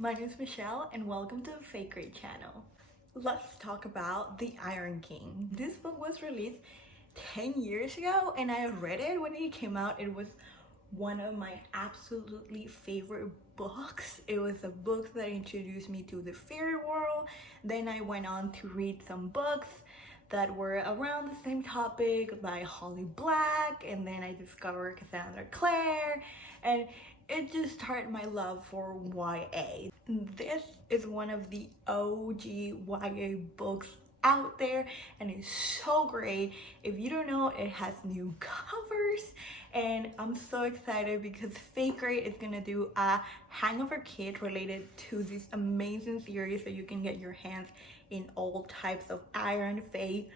my name is Michelle and welcome to the Faecrate channel. Let's talk about The Iron King. This book was released 10 years ago and I read it when it came out. It was one of my absolutely favorite books. It was a book that introduced me to the fairy world. Then I went on to read some books that were around the same topic by Holly Black, and then I discovered Cassandra Clare, and it just started my love for YA. This is one of the OG YA books out there and it's so great. If you don't know, it has new covers and I'm so excited because Faecrate is gonna do a hangover kit related to this amazing series so you can get your hands in all types of Iron Fae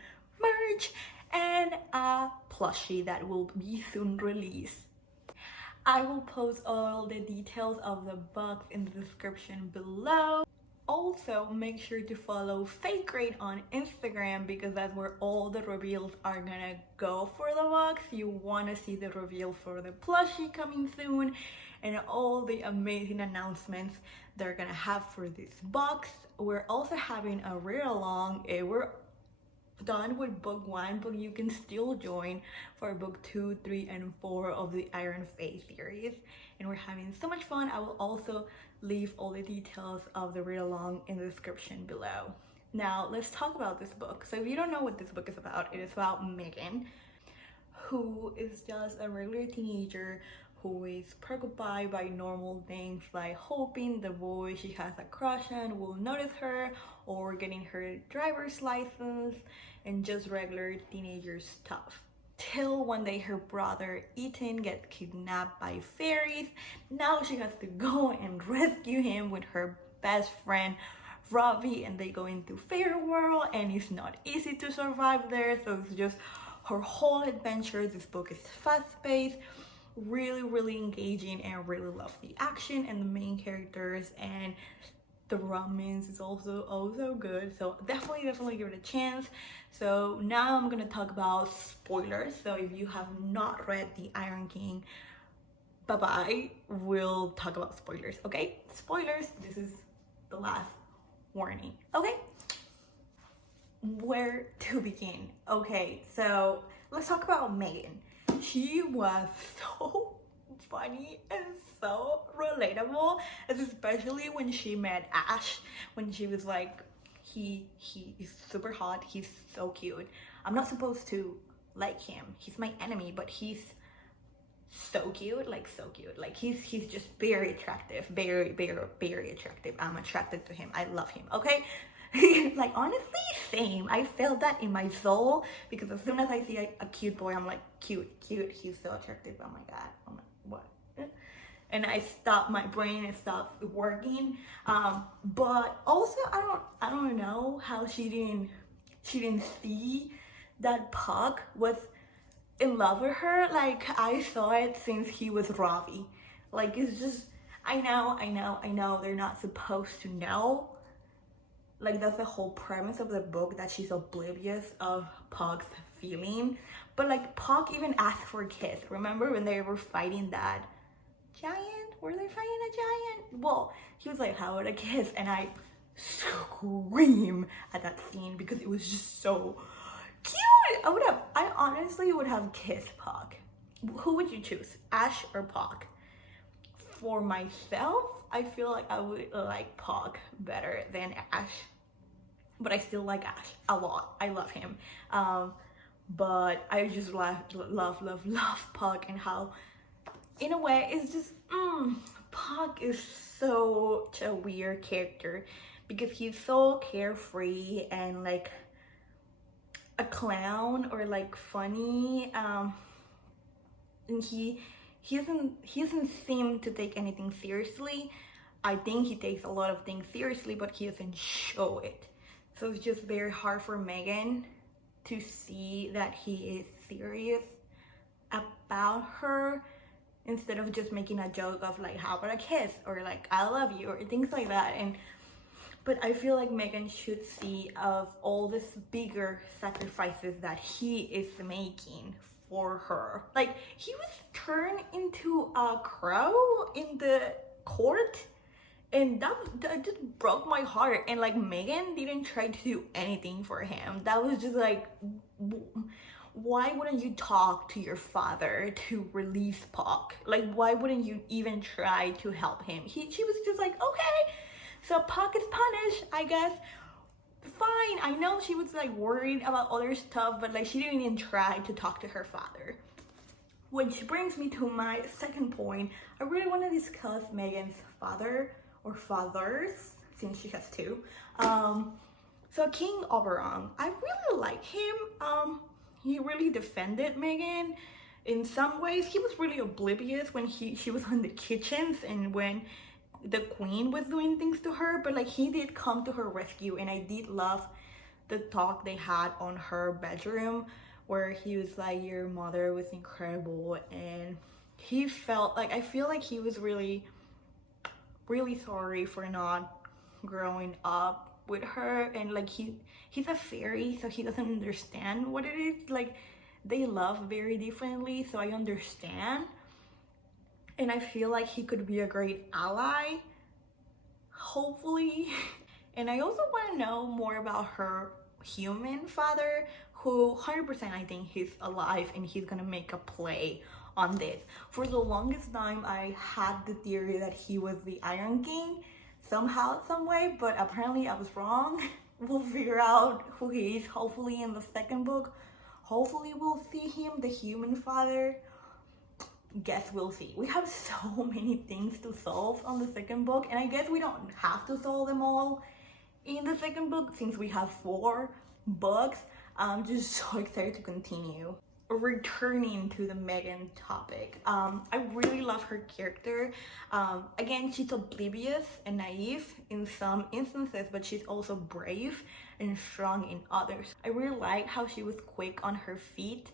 merch and a plushie that will be soon released. I will post all the details of the box in the description below. Also, make sure to follow Faecrate on Instagram because that's where all the reveals are gonna go for the box. You wanna see the reveal for the plushie coming soon and all the amazing announcements they're gonna have for this box. We're also having a read along. We're done with book 1, but you can still join for book 2, 3, and 4 of the Iron Fae series, and we're having so much fun. I will also leave all the details of the read along in the description below. Now let's talk about this book. So if you don't know what this book is about, it is about Megan, who is just a regular teenager who is preoccupied by normal things like hoping the boy she has a crush on will notice her, or getting her driver's license, and just regular teenager stuff. Till one day her brother Ethan gets kidnapped by fairies. Now she has to go and rescue him with her best friend Robbie, and they go into fairy world and it's not easy to survive there, so it's just her whole adventure. This book is fast-paced, really engaging, and I really love the action and the main characters, and the romance is also good, so definitely give it a chance. So now I'm gonna talk about spoilers. So if you have not read The Iron King, bye-bye. We'll talk about spoilers, okay? Spoilers, this is the last warning, okay? Where to begin? Okay, so let's talk about Megan. She was so funny and so relatable, especially when she met Ash, when she was like, he is super hot, he's so cute. I'm not supposed to like him, he's my enemy, but he's so cute, like so cute. Like he's just very attractive, very attractive. I'm attracted to him, I love him, okay? Like honestly, same. I felt that in my soul because as soon as I see a cute boy, I'm like, cute, he's so attractive. Oh my god, oh my, what? And I stopped, my brain and stopped working. But also I don't know how she didn't see that Puck was in love with her. Like I saw it since he was Robbie. Like it's just, I know they're not supposed to know. Like that's the whole premise of the book, that she's oblivious of Puck's feeling. But like Puck even asked for a kiss. Remember when they were fighting that giant? Were they fighting a giant? Well, he was like, how would a kiss? And I scream at that scene because it was just so cute. I honestly would have kissed Puck. Who would you choose, Ash or Puck? For myself, I feel like I would like Puck better than Ash, but I still like Ash a lot. I love him, but I just love Puck, and how in a way it's just Puck is such a weird character because he's so carefree and like a clown, or like funny, and he doesn't seem to take anything seriously. I think he takes a lot of things seriously, but he doesn't show it. So it's just very hard for Megan to see that he is serious about her, instead of just making a joke of like, how about a kiss, or like, I love you, or things like that. But I feel like Megan should see of all these bigger sacrifices that he is making for her. Like he was turned into a crow in the court And that just broke my heart. And like Megan didn't try to do anything for him. That was just like, why wouldn't you talk to your father to release Puck? Like, why wouldn't you even try to help him? She was just like, okay, so Puck is punished, I guess. Fine. I know she was like worried about other stuff, but like she didn't even try to talk to her father. Which brings me to my second point. I really want to discuss Megan's father or fathers, since she has two. So King Oberon, I really like him. He really defended Megan. In some ways, he was really oblivious when she was in the kitchens and when the queen was doing things to her, but like he did come to her rescue, and I did love the talk they had on her bedroom where he was like, your mother was incredible, and he felt like, I feel like he was really sorry for not growing up with her, and like he's a fairy, so he doesn't understand what it is. Like they love very differently, so I understand. And I feel like he could be a great ally, hopefully. And I also want to know more about her human father, who 100% I think he's alive and he's gonna make a play on this. For the longest time, I had the theory that he was the Iron King somehow, some way, but apparently I was wrong. We'll figure out who he is, hopefully in the second book. Hopefully we'll see him, the human father. Guess we'll see. We have so many things to solve on the second book, and I guess we don't have to solve them all in the second book since we have 4 books. I'm just so excited to continue. Returning to the Megan topic, I really love her character. Again, she's oblivious and naive in some instances, but she's also brave and strong in others. I really like how she was quick on her feet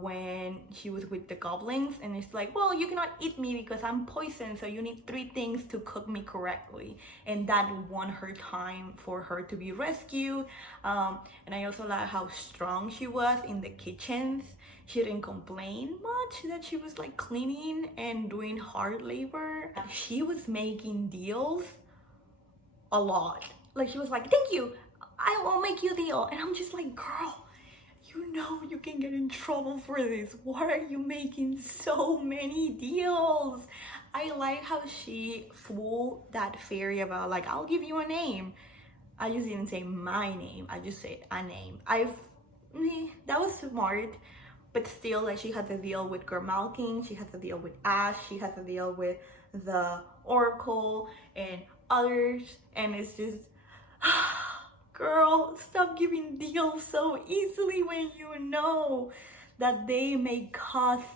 when she was with the goblins, and it's like, well, you cannot eat me because I'm poisoned, so you need 3 things to cook me correctly, and that won her time for her to be rescued. And I also like how strong she was in the kitchens. She didn't complain much that she was like cleaning and doing hard labor. She was making deals a lot. Like she was like, thank you, I will make you a deal, and I'm just like, girl, you know you can get in trouble for this. Why are you making so many deals? I like how she fooled that fairy about like, I'll give you a name. I just didn't say my name, I just said a name. That was smart, but still, like, she had to deal with Grimalkin, she had to deal with Ash, she had to deal with the Oracle and others, and it's just girl, stop giving deals so easily when you know that they may cost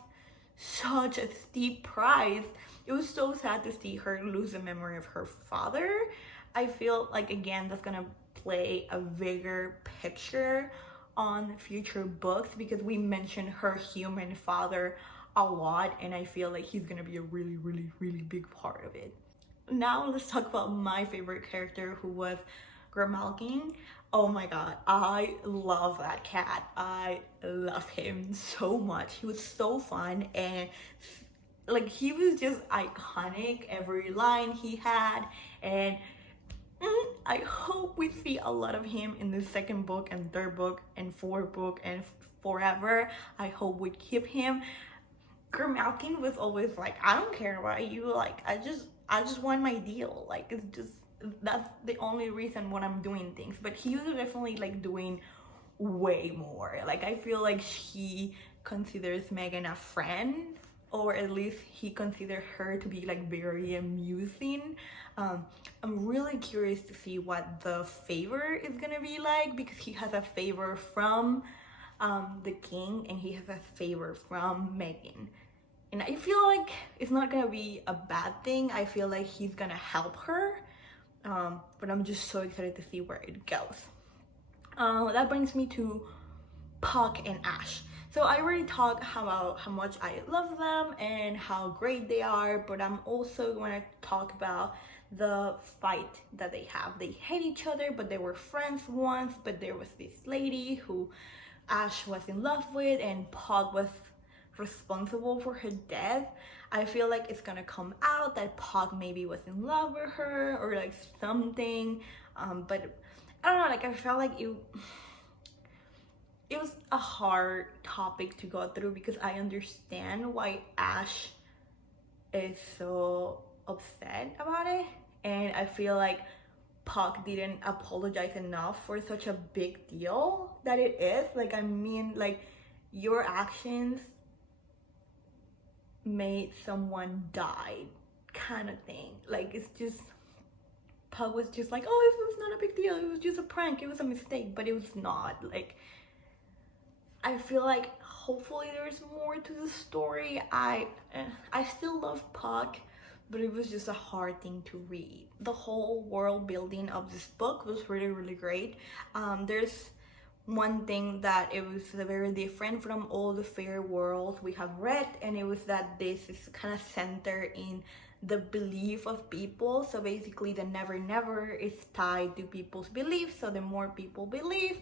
such a steep price. It was so sad to see her lose the memory of her father. I feel like, again, that's gonna play a bigger picture on future books because we mentioned her human father a lot, and I feel like he's gonna be a really big part of it. Now let's talk about my favorite character, who was Grimalkin. Oh my god, I love that cat. I love him so much. He was so fun, and like he was just iconic, every line he had, and I hope we see a lot of him in the second book and third book and fourth book and forever. I hope we keep him. Grimalkin was always like, I don't care about you, like I just want my deal. Like it's just, that's the only reason when I'm doing things. But he was definitely like doing way more. Like I feel like he considers Megan a friend, or at least he considered her to be like very amusing. I'm really curious to see what the favor is gonna be like, because he has a favor from the king and he has a favor from Megan, and I feel like it's not gonna be a bad thing. I feel like he's gonna help her. But I'm just so excited to see where it goes. That brings me to Puck and Ash. So I already talked about how much I love them and how great they are, but I'm also going to talk about the fight that they have. They hate each other, but they were friends once, but there was this lady who Ash was in love with, and Puck was responsible for her death. I feel like it's gonna come out that Puck maybe was in love with her or like something, but I don't know, like I felt like it was a hard topic to go through because I understand why Ash is so upset about it, and I feel like Puck didn't apologize enough for such a big deal that it is. Like, I mean, like, your actions made someone die kind of thing. Like, it's just, Puck was just like, oh, this was not a big deal, it was just a prank, it was a mistake, but it was not. Like, I feel like hopefully there's more to the story. I still love Puck, but it was just a hard thing to read. The whole world building of this book was really, really great. There's one thing that it was very different from all the fair worlds we have read, and it was that this is kind of centered in the belief of people. So basically the never never is tied to people's beliefs. So the more people believe,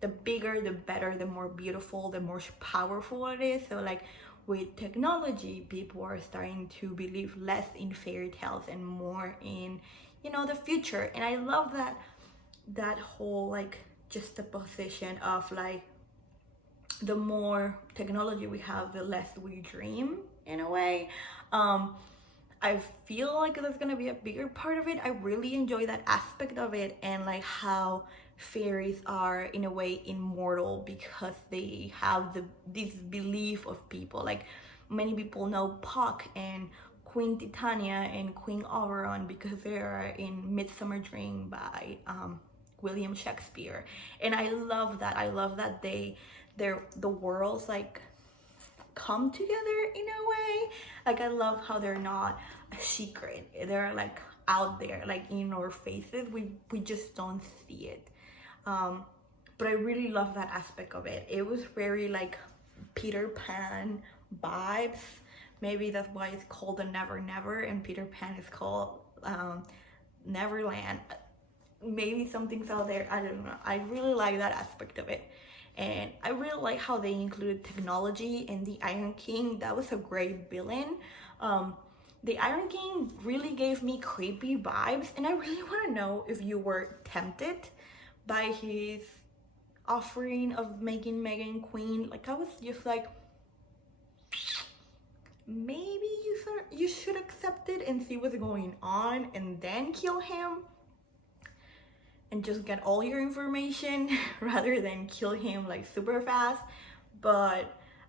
the bigger, the better, the more beautiful, the more powerful it is. So like with technology, people are starting to believe less in fairy tales and more in, you know, the future. And I love that whole like juxtaposition of like the more technology we have, the less we dream in a way. I feel like that's gonna be a bigger part of it. I really enjoy that aspect of it, and like how fairies are in a way immortal because they have this belief of people. Like many people know Puck and Queen Titania and Queen Oberon because they are in Midsummer Dream by William Shakespeare, and I love that. I love that the worlds like come together in a way. Like I love how they're not a secret, they're like out there, like in our faces, we just don't see it. But I really love that aspect of it. It was very like Peter Pan vibes. Maybe that's why it's called the Never Never and Peter Pan is called Neverland. Maybe something's out there, I don't know. I really like that aspect of it, and I really like how they included technology in the Iron King. That was a great villain. The Iron King really gave me creepy vibes, and I really want to know if you were tempted by his offering of making Megan queen. Like I was just like, maybe you should accept it and see what's going on and then kill him and just get all your information rather than kill him like super fast. But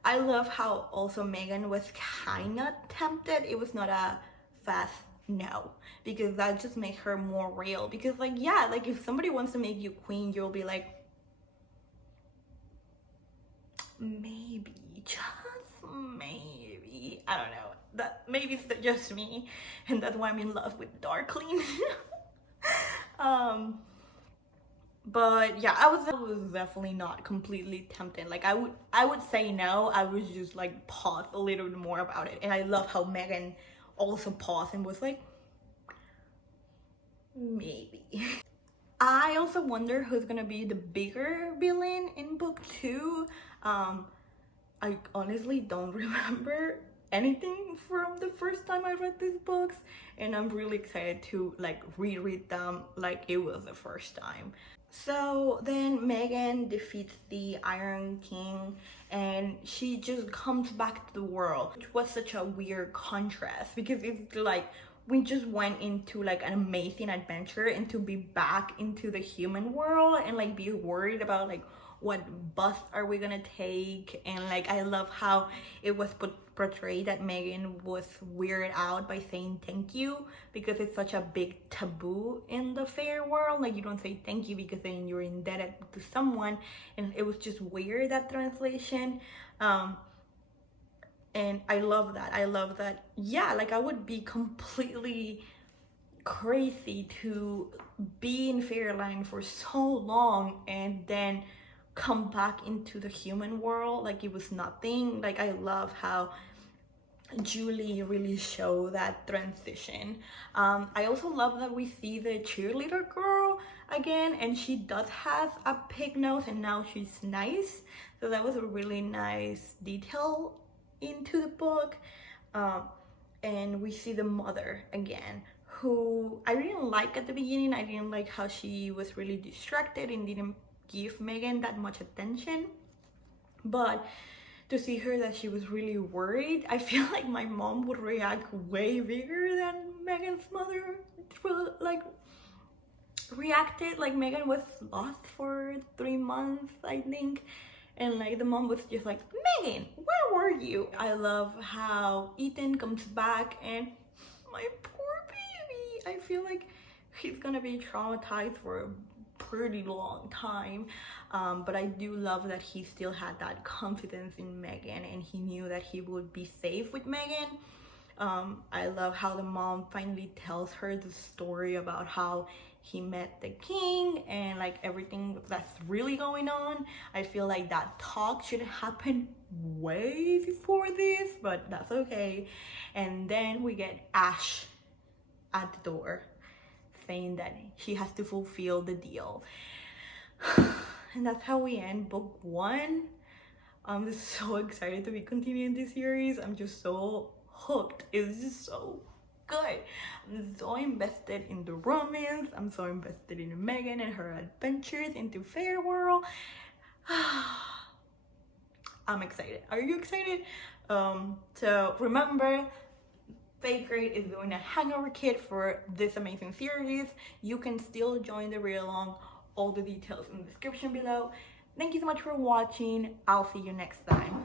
I love how also Megan was kind of tempted. It was not a fast no, because that just made her more real. Because like, yeah, like if somebody wants to make you queen, you'll be like, maybe, just maybe. I don't know, that maybe it's just me, and that's why I'm in love with Darkling. But yeah, I was definitely not completely tempted. Like I would say no. I was just like pause a little bit more about it. And I love how Megan also paused and was like, maybe. I also wonder who's gonna be the bigger villain in book 2. I honestly don't remember anything from the first time I read these books, and I'm really excited to like reread them like it was the first time. So then Megan defeats the Iron King and she just comes back to the world, which was such a weird contrast because it's like we just went into like an amazing adventure, and to be back into the human world and like be worried about like what bus are we gonna take. And like I love how it was portrayed that Megan was weirded out by saying thank you, because it's such a big taboo in the fair world. Like you don't say thank you because then you're indebted to someone, and it was just weird, that translation. And I love that. Yeah, like I would be completely crazy to be in Fairyland for so long and then come back into the human world like it was nothing. Like I love how Julie really showed that transition. I also love that we see the cheerleader girl again, and she does have a pig nose and now she's nice, so that was a really nice detail into the book. and we see the mother again, who I didn't like at the beginning. I didn't like how she was really distracted and didn't give Megan that much attention. But to see her that she was really worried, I feel like my mom would react way bigger than Megan's mother like reacted. Like Megan was lost for 3 months, I think, and like the mom was just like, Megan, where were you? I love how Ethan comes back, and my poor baby, I feel like he's gonna be traumatized for a pretty long time. But I do love that he still had that confidence in Megan, and he knew that he would be safe with Megan. I love how the mom finally tells her the story about how he met the king and like everything that's really going on. I feel like that talk should happen way before this, but that's okay. And then we get Ash at the door saying that she has to fulfill the deal. And that's how we end book 1. I'm just so excited to be continuing this series. I'm just so hooked. It's just so good. I'm so invested in the romance. I'm so invested in Megan and her adventures into Fair World. I'm excited. Are you excited? So remember, Faecrate is doing a hangover kit for this amazing series. You can still join the read along. All the details in the description below. Thank you so much for watching. I'll see you next time.